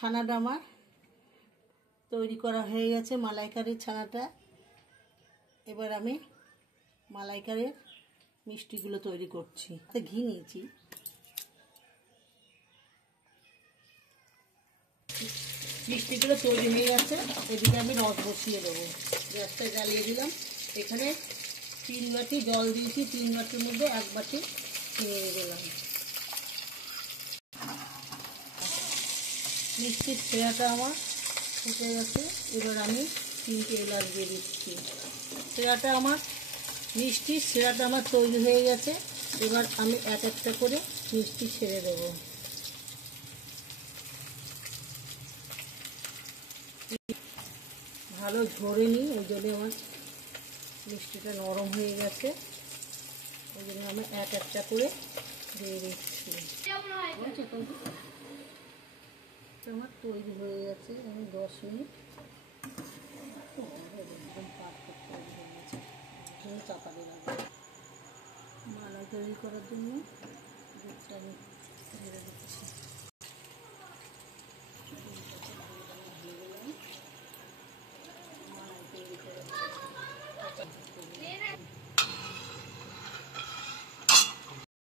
ছানাটা আমার তৈরি করা হয়ে গেছে, মালাইকারির ছানাটা। এবার আমি মালাইকারির মিষ্টিগুলো তৈরি করছি। ঘি নিয়েছি, মিষ্টিগুলো তৈরি হয়ে গেছে। এদিকে আমি রস বসিয়ে দেবো। গ্যাসটা জ্বালিয়ে দিলাম। এখানে 3 বাটি জল দিয়েছি, 3 বাটির মধ্যে 1 বাটি চিনি দিলাম। মিষ্টির ছেঁড়াটা আমার ফুটে গেছে। এবার আমি 3টে এলাচ দিয়ে দিচ্ছি। ছেঁড়াটা আমার মিষ্টির ছেঁড়াটা আমার তৈরি হয়ে গেছে। এবার আমি এক একটা করে মিষ্টি ছেড়ে দেবো। ভালো ঝরে নিই, ওই জন্য আমার মিষ্টিটা নরম হয়ে গেছে। ওই জন্য আমি এক একটা করে দিয়ে দিচ্ছি। আমার তৈরি হয়ে গেছে। আমি 10 মিনিট একদম পারফেক্ট তৈরি হয়ে গেছে। চাপা দিলাম মালাই তৈরি করার জন্য।